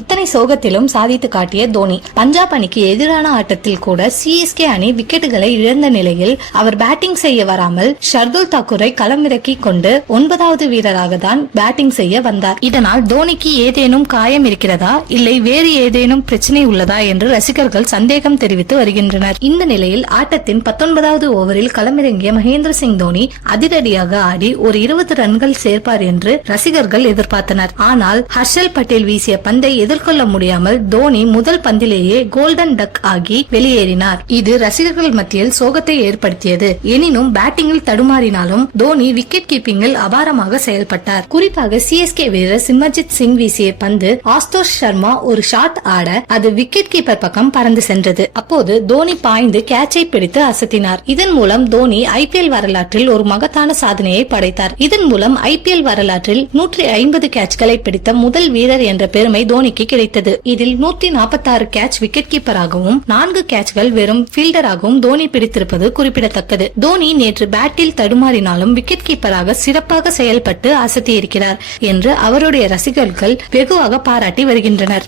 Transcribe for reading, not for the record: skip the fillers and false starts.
இத்தனை சோகத்திலும் சாதித்து காட்டிய தோனி. பஞ்சாப் அணிக்கு எதிரான ஆட்டத்தில் கூட சிஎஸ்கே அணி விக்கெட்டுகளை இழந்த நிலையில் அவர் பேட்டிங் செய்ய வராமல் ஷர்துல் தாக்கூரை களமிறக்கி கொண்டு 9வது வீரராக தான் பேட்டிங் செய்ய வந்தார். இதனால் தோனிக்கு ஏதேனும் காயம் இருக்கிறதா இல்லை வேறு ஏதேனும் பிரச்சனை உள்ளதா என்று ரசிகர்கள் சந்தேகம் தெரிவித்து வருகின்றனர். இந்த நிலையில் ஆட்டத்தின் 19வது ஓவரில் களமிறங்கிய மகேந்திர சிங் தோனி அதிரடியாக ஆடி ஒரு 20 ரன்கள் சேர்ப்பார் என்று ரசிகர்கள் எதிர்பார்த்தனர். ஆனால் ஹர்ஷல் பட்டேல் வீசிய பந்தை எதிர்கொள்ள முடியாமல் தோனி முதல் பந்திலேயே கோல்டன் டக் ஆகி வெளியேறினார். இது ரசிகர்கள் மத்தியில் சோகத்தை ஏற்படுத்தியது. எனினும் பேட்டிங்கில் தடுமாறினாலும் தோனி விக்கெட் கீப்பிங்கில் அபாரமாக செயல்பட்டார். குறிப்பாக சிஎஸ்கே வீரர் சிமர்ஜித் சிங் வீசிய பந்து ஆஸ்தோஷ் சர்மா ஒரு ஷாட் ஆட அது விக்கெட் கீப்பர் பக்கம் பறந்து சென்றது. அப்போது தோனி பாய்ந்து கேட்சை பிடித்து அசத்தினார். இதன் மூலம் தோனி ஐபிஎல் வரலாற்றில் ஒரு மகத்தான சாதனையை படைத்தார். இதன் மூலம் ஐபிஎல் வரலாற்றில் 150 கேட்ச்களை பிடித்த முதல் வீரர் என்ற பெருமை தோனிக்கு கிடைத்தது. இதில் 146 கேட்ச் விக்கெட் கீப்பராகவும் 4 கேட்ச்கள் வெறும் ஃபீல்டராகவும் தோனி பிடித்திருப்பது குறிப்பிடத்தக்கது. தோனி நேற்று பேட்டில் தடுமாறினாலும் விக்கெட் கீப்பராக சிறப்பாக செயல்பட்டு அசத்தியிருக்கிறார் என்று அவருடைய ரசிகர்கள் வெகுவாக பாராட்டி வருகின்றனர்.